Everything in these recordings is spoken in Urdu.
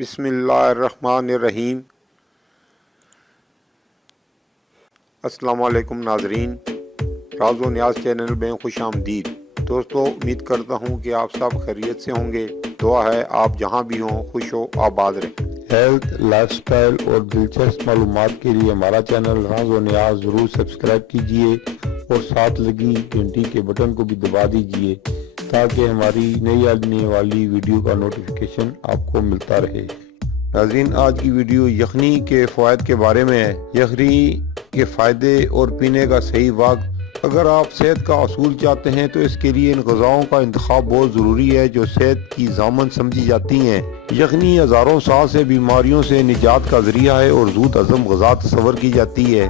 بسم اللہ الرحمن الرحیم۔ السلام علیکم ناظرین، راز و نیاز چینل میں خوش آمدید۔ دوستو، امید کرتا ہوں کہ آپ سب خیریت سے ہوں گے۔ دعا ہے آپ جہاں بھی ہوں خوش و آباد رہیں۔ ہیلتھ، لائف سٹائل اور دلچسپ معلومات کے لیے ہمارا چینل راز و نیاز ضرور سبسکرائب کیجئے اور ساتھ لگی گھنٹی کے بٹن کو بھی دبا دیجئے تاکہ ہماری نئی آنے والی ویڈیو کا نوٹیفیکیشن آپ کو ملتا رہے۔ ناظرین، آج کی ویڈیو یخنی کے فوائد کے بارے میں ہے۔ یخنی کے فائدے اور پینے کا صحیح وقت۔ اگر آپ صحت کا اصول چاہتے ہیں تو اس کے لیے ان غذاؤں کا انتخاب بہت ضروری ہے جو صحت کی ضامن سمجھی جاتی ہیں۔ یخنی ہزاروں سال سے بیماریوں سے نجات کا ذریعہ ہے اور زود ہضم غذا تصور کی جاتی ہے۔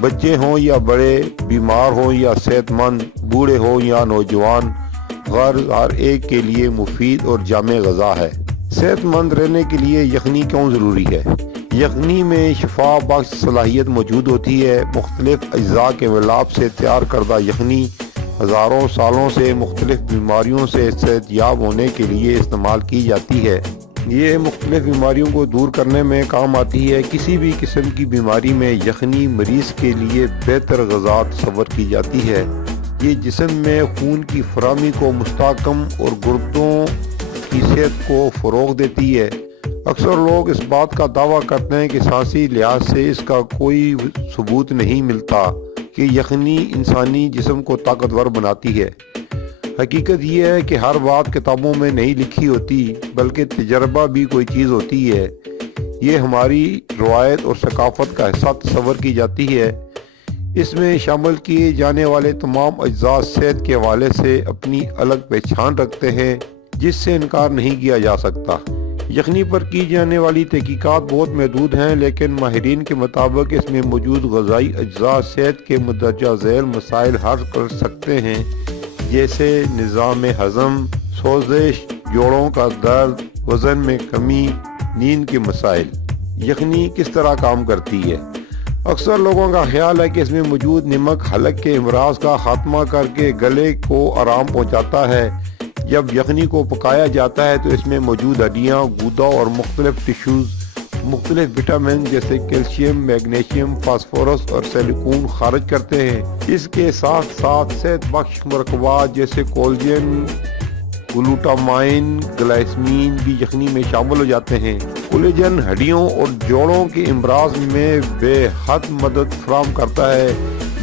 بچے ہوں یا بڑے، بیمار ہوں یا صحت مند، بوڑھے ہوں یا نوجوان، غرض ہر ایک کے لیے مفید اور جامع غذا ہے۔ صحت مند رہنے کے لیے یخنی کیوں ضروری ہے؟ یخنی میں شفا بخش صلاحیت موجود ہوتی ہے۔ مختلف اجزاء کے ملاپ سے تیار کردہ یخنی ہزاروں سالوں سے مختلف بیماریوں سے صحت یاب ہونے کے لیے استعمال کی جاتی ہے۔ یہ مختلف بیماریوں کو دور کرنے میں کام آتی ہے۔ کسی بھی قسم کی بیماری میں یخنی مریض کے لیے بہتر غذا تصور کی جاتی ہے۔ یہ جسم میں خون کی فراہمی کو مستحکم اور گردوں کی صحت کو فروغ دیتی ہے۔ اکثر لوگ اس بات کا دعویٰ کرتے ہیں کہ سائنسی لحاظ سے اس کا کوئی ثبوت نہیں ملتا کہ یخنی انسانی جسم کو طاقتور بناتی ہے۔ حقیقت یہ ہے کہ ہر بات کتابوں میں نہیں لکھی ہوتی بلکہ تجربہ بھی کوئی چیز ہوتی ہے۔ یہ ہماری روایت اور ثقافت کا حصہ تصور کی جاتی ہے۔ اس میں شامل کیے جانے والے تمام اجزاء صحت کے حوالے سے اپنی الگ پہچان رکھتے ہیں جس سے انکار نہیں کیا جا سکتا۔ یخنی پر کی جانے والی تحقیقات بہت محدود ہیں، لیکن ماہرین کے مطابق اس میں موجود غذائی اجزاء صحت کے مندرجہ ذیل مسائل حل کر سکتے ہیں، جیسے نظام ہضم، سوزش، جوڑوں کا درد، وزن میں کمی، نیند کے مسائل۔ یخنی کس طرح کام کرتی ہے؟ اکثر لوگوں کا خیال ہے کہ اس میں موجود نمک حلق کے امراض کا خاتمہ کر کے گلے کو آرام پہنچاتا ہے۔ جب یخنی کو پکایا جاتا ہے تو اس میں موجود ہڈیاں، گودا اور مختلف ٹشوز مختلف وٹامن جیسے کیلشیم، میگنیشیم، فاسفورس اور سلیکون خارج کرتے ہیں۔ اس کے ساتھ ساتھ صحت بخش مرکبات جیسے کولاجن، گلوٹامائن، گلائسمین بھی یخنی میں شامل ہو جاتے ہیں۔ کولاجن ہڈیوں اور جوڑوں کے امراض میں بے حد مدد فراہم کرتا ہے،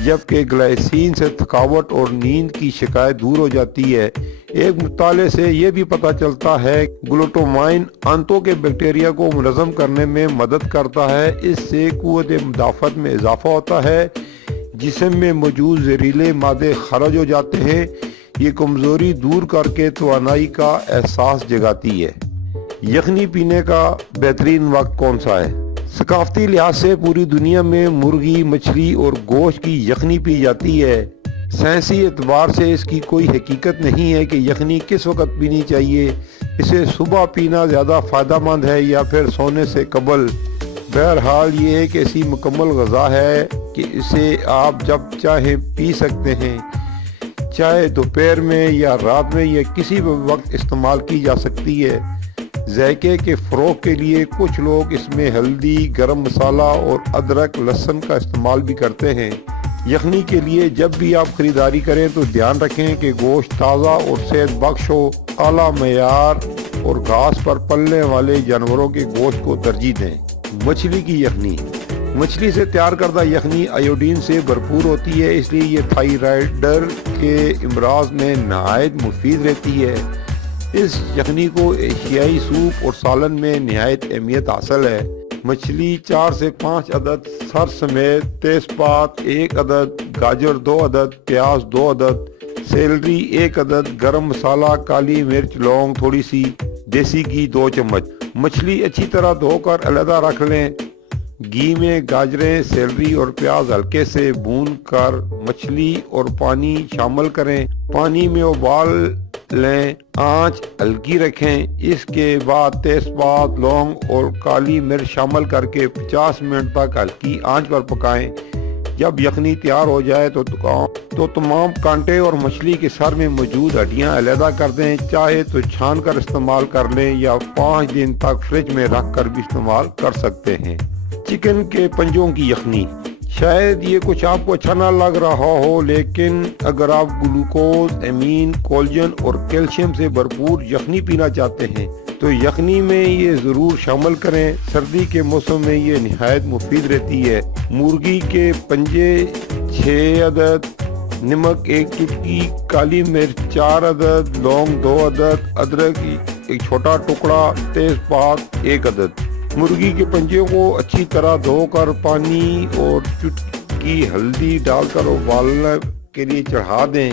جبکہ گلائسین سے تھکاوٹ اور نیند کی شکایت دور ہو جاتی ہے۔ ایک مطالعے سے یہ بھی پتہ چلتا ہے کہ گلوٹامائن آنتوں کے بیکٹیریا کو منظم کرنے میں مدد کرتا ہے۔ اس سے قوت مدافعت میں اضافہ ہوتا ہے، جسم میں موجود زہریلے مادے خارج ہو جاتے ہیں۔ یہ کمزوری دور کر کے توانائی کا احساس جگاتی ہے۔ یخنی پینے کا بہترین وقت کون سا ہے؟ ثقافتی لحاظ سے پوری دنیا میں مرغی، مچھلی اور گوشت کی یخنی پی جاتی ہے۔ سائنسی اعتبار سے اس کی کوئی حقیقت نہیں ہے کہ یخنی کس وقت پینی چاہیے۔ اسے صبح پینا زیادہ فائدہ مند ہے یا پھر سونے سے قبل۔ بہرحال یہ ایک ایسی مکمل غذا ہے کہ اسے آپ جب چاہیں پی سکتے ہیں، چاہے دوپہر میں یا رات میں یا کسی بھی وقت استعمال کی جا سکتی ہے۔ ذائقے کے فروغ کے لیے کچھ لوگ اس میں ہلدی، گرم مسالہ اور ادرک، لہسن کا استعمال بھی کرتے ہیں۔ یخنی کے لیے جب بھی آپ خریداری کریں تو دھیان رکھیں کہ گوشت تازہ اور صحت بخش ہو۔ اعلیٰ معیار اور گھاس پر پلنے والے جانوروں کے گوشت کو ترجیح دیں۔ مچھلی کی یخنی۔ مچھلی سے تیار کردہ یخنی آیوڈین سے بھرپور ہوتی ہے، اس لیے یہ تھائرائیڈ کے امراض میں نہایت مفید رہتی ہے۔ اس یخنی کو ایشیائی سوپ اور سالن میں نہایت اہمیت حاصل ہے۔ مچھلی 4 سے 5 عدد، سر سمیت، تیز پات 1 عدد، گاجر 2 عدد، پیاز 2 عدد، سیلری 1 عدد، گرم مسالہ، کالی مرچ، لونگ تھوڑی سی، دیسی گھی 2 چمچ۔ مچھلی اچھی طرح دھو کر علیحدہ رکھ لیں۔ گھی میں گاجریں، سیلری اور پیاز ہلکے سے بھون کر مچھلی اور پانی شامل کریں۔ پانی میں ابال لیں، آنچ ہلکی رکھیں۔ اس کے بعد تیز پات، لونگ اور کالی مرچ شامل کر کے 50 منٹ تک ہلکی آنچ پر پکائیں۔ جب یخنی تیار ہو جائے تو تمام کانٹے اور مچھلی کے سر میں موجود ہڈیاں علیحدہ کر دیں، چاہے تو چھان کر استعمال کر لیں یا 5 دن تک فریج میں رکھ کر بھی استعمال کر سکتے ہیں۔ چکن کے پنجوں کی یخنی، شاید یہ کچھ آپ کو اچھا نہ لگ رہا ہو، لیکن اگر آپ گلوکوز، امین، کولاجن اور کیلشیم سے بھرپور یخنی پینا چاہتے ہیں تو یخنی میں یہ ضرور شامل کریں۔ سردی کے موسم میں یہ نہایت مفید رہتی ہے۔ مرغی کے پنجے 6 عدد، نمک 1 چٹکی، کالی مرچ 4 عدد، لونگ 2 عدد، ادرک 1 چھوٹا ٹکڑا، تیز پات 1 عدد۔ مرغی کے پنجے کو اچھی طرح دھو کر پانی اور چٹکی ہلدی ڈال کر ابالنے کے لیے چڑھا دیں۔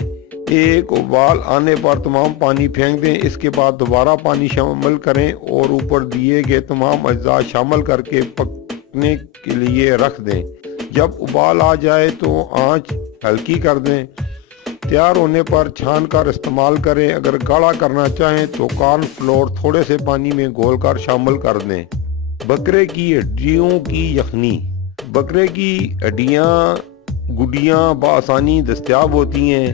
ایک ابال آنے پر تمام پانی پھینک دیں، اس کے بعد دوبارہ پانی شامل کریں اور اوپر دیے گئے تمام اجزاء شامل کر کے پکنے کے لیے رکھ دیں۔ جب ابال آ جائے تو آنچ ہلکی کر دیں۔ تیار ہونے پر چھان کر استعمال کریں۔ اگر گاڑھا کرنا چاہیں تو کارن فلور تھوڑے سے پانی میں گھول کر شامل کر دیں۔ بکرے کی ہڈیوں کی یخنی، بکرے کی ہڈیاں گڈیاں بآسانی دستیاب ہوتی ہیں،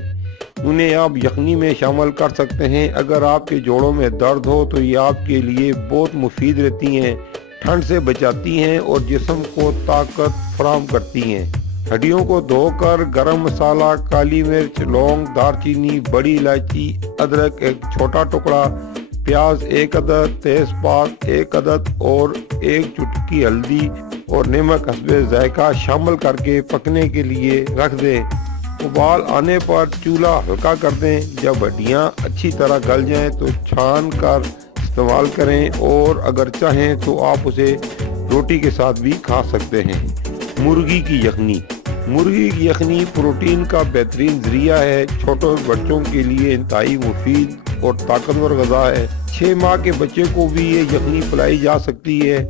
انہیں آپ یخنی میں شامل کر سکتے ہیں۔ اگر آپ کے جوڑوں میں درد ہو تو یہ آپ کے لیے بہت مفید رہتی ہیں، ٹھنڈ سے بچاتی ہیں اور جسم کو طاقت فراہم کرتی ہیں۔ ہڈیوں کو دھو کر گرم مسالہ، کالی مرچ، لونگ، دار چینی، بڑی الائچی، ادرک 1 چھوٹا ٹکڑا، پیاز 1 عدد، تیز پات 1 عدد اور 1 چٹکی ہلدی اور نمک حسب ذائقہ شامل کر کے پکنے کے لیے رکھ دیں۔ ابال آنے پر چولہا ہلکا کر دیں۔ جب ہڈیاں اچھی طرح گل جائیں تو چھان کر استعمال کریں اور اگر چاہیں تو آپ اسے روٹی کے ساتھ بھی کھا سکتے ہیں۔ مرغی کی یخنی، مرغی کی یخنی پروٹین کا بہترین ذریعہ ہے، چھوٹے بچوں کے لیے انتہائی مفید اور طاقتور غذا ہے۔ 6 ماہ کے بچے کو بھی یہ یخنی پلائی جا سکتی ہے۔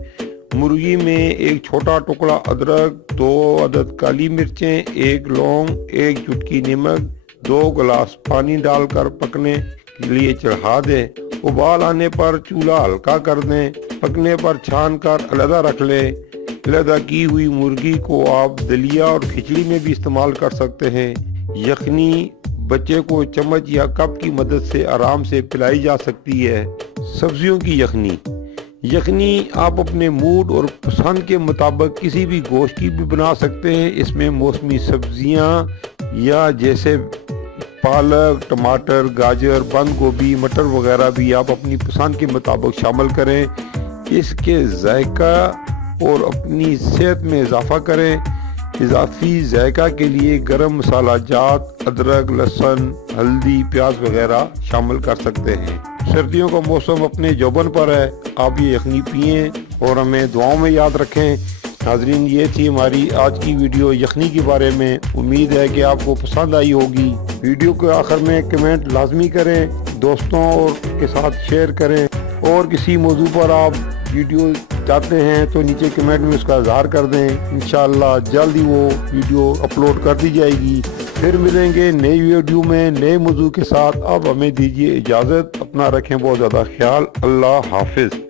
مرغی میں 1 چھوٹا ٹکڑا ادرک، 2 عدد کالی مرچیں، 1 لونگ، 1 چٹکی نمک، 2 گلاس پانی ڈال کر پکنے کے لیے چڑھا دیں۔ ابال آنے پر چولہا ہلکا کر دیں۔ پکنے پر چھان کر علیحدہ رکھ لیں۔ علیحدہ کی ہوئی مرغی کو آپ دلیا اور کھچڑی میں بھی استعمال کر سکتے ہیں۔ یخنی بچے کو چمچ یا کپ کی مدد سے آرام سے پلائی جا سکتی ہے۔ سبزیوں کی یخنی، یخنی آپ اپنے موڈ اور پسند کے مطابق کسی بھی گوشت کی بھی بنا سکتے ہیں۔ اس میں موسمی سبزیاں یا جیسے پالک، ٹماٹر، گاجر، بند گوبھی، مٹر وغیرہ بھی آپ اپنی پسند کے مطابق شامل کریں۔ اس کے ذائقہ اور اپنی صحت میں اضافہ کریں۔ اضافی ذائقہ کے لیے گرم مسالہ جات، ادرک، لہسن، ہلدی، پیاز وغیرہ شامل کر سکتے ہیں۔ سردیوں کا موسم اپنے جوبن پر ہے، آپ یہ یخنی پئیں اور ہمیں دعاؤں میں یاد رکھیں۔ ناظرین، یہ تھی ہماری آج کی ویڈیو یخنی کے بارے میں۔ امید ہے کہ آپ کو پسند آئی ہوگی۔ ویڈیو کے آخر میں کمنٹ لازمی کریں، دوستوں اور کے ساتھ شیئر کریں، اور کسی موضوع پر آپ ویڈیو چاہتے ہیں تو نیچے کمنٹ میں اس کا اظہار کر دیں۔ انشاءاللہ جلد ہی وہ ویڈیو اپلوڈ کر دی جائے گی۔ پھر ملیں گے نئی ویڈیو میں نئے موضوع کے ساتھ۔ اب ہمیں دیجیے اجازت، اپنا رکھیں بہت زیادہ خیال۔ اللہ حافظ۔